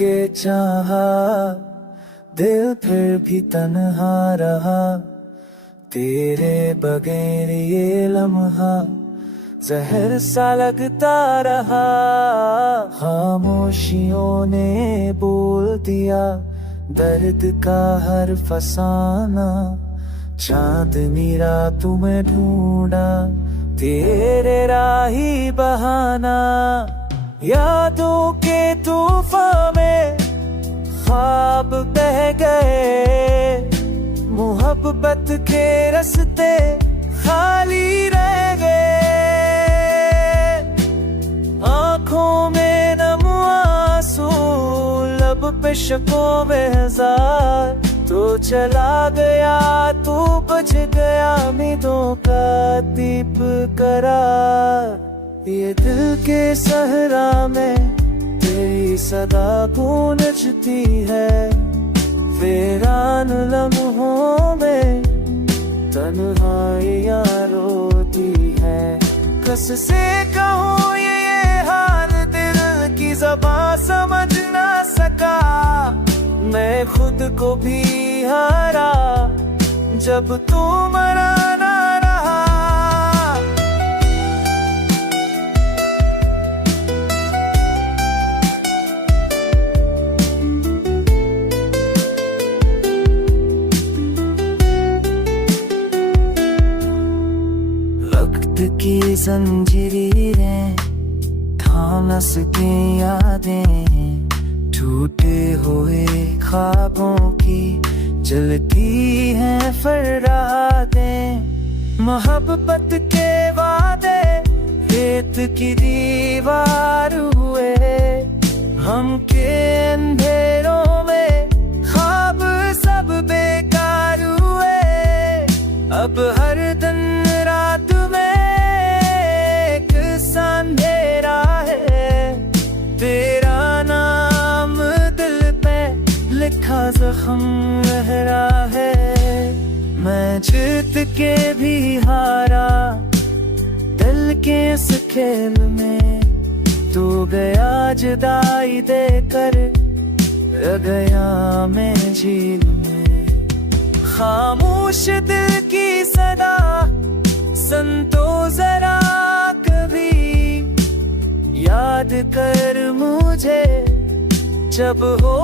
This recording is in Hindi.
के चाहा, दिल फिर भी तन्हा रहा। तेरे बगैर ये लम्हा जहर सा लगता रहा। खामोशियों ने बोल दिया दर्द का हर फसाना। चांदनी रातों में ढूंढा तेरे राही बहाना। यादों के तूफान में ख्वाब बह गए, मोहब्बत के रास्ते खाली रह गए। आंखों में नम आंसू, लब पे शको बेजार। तो चला गया तू बुझ गया उम्मीदों का दीप करार। ये दिल के सहरा में तेरी सदा गूंजती है। वीरान लम्हों में तन्हाइयाँ रोती है। कस से कहूँ ये हाल दिल की ज़बां समझ ना सका। मैं खुद को भी हारा जब तू मरा ना रहा। वक्त की जंजीरें थाम न सके यादें। टूटे हुए ख्वाबों की जलती हैं फरादें। मोहब्बत के वादे रेत की दीवार हुए। हम के अंधेरों में ख्वाब सब बेकार हुए। अब हर दिन रात में एक सा अंधेरा है। तेरा नाम दिल पे लिखा जख्म रह रहा है। मैं जीत के भी हारा दिल के इस खेल में। तू गया जुदाई देकर, रह गया मैं झील में। खामोश दिल की सदा सुन तो जरा कभी। याद कर मुझे जब हो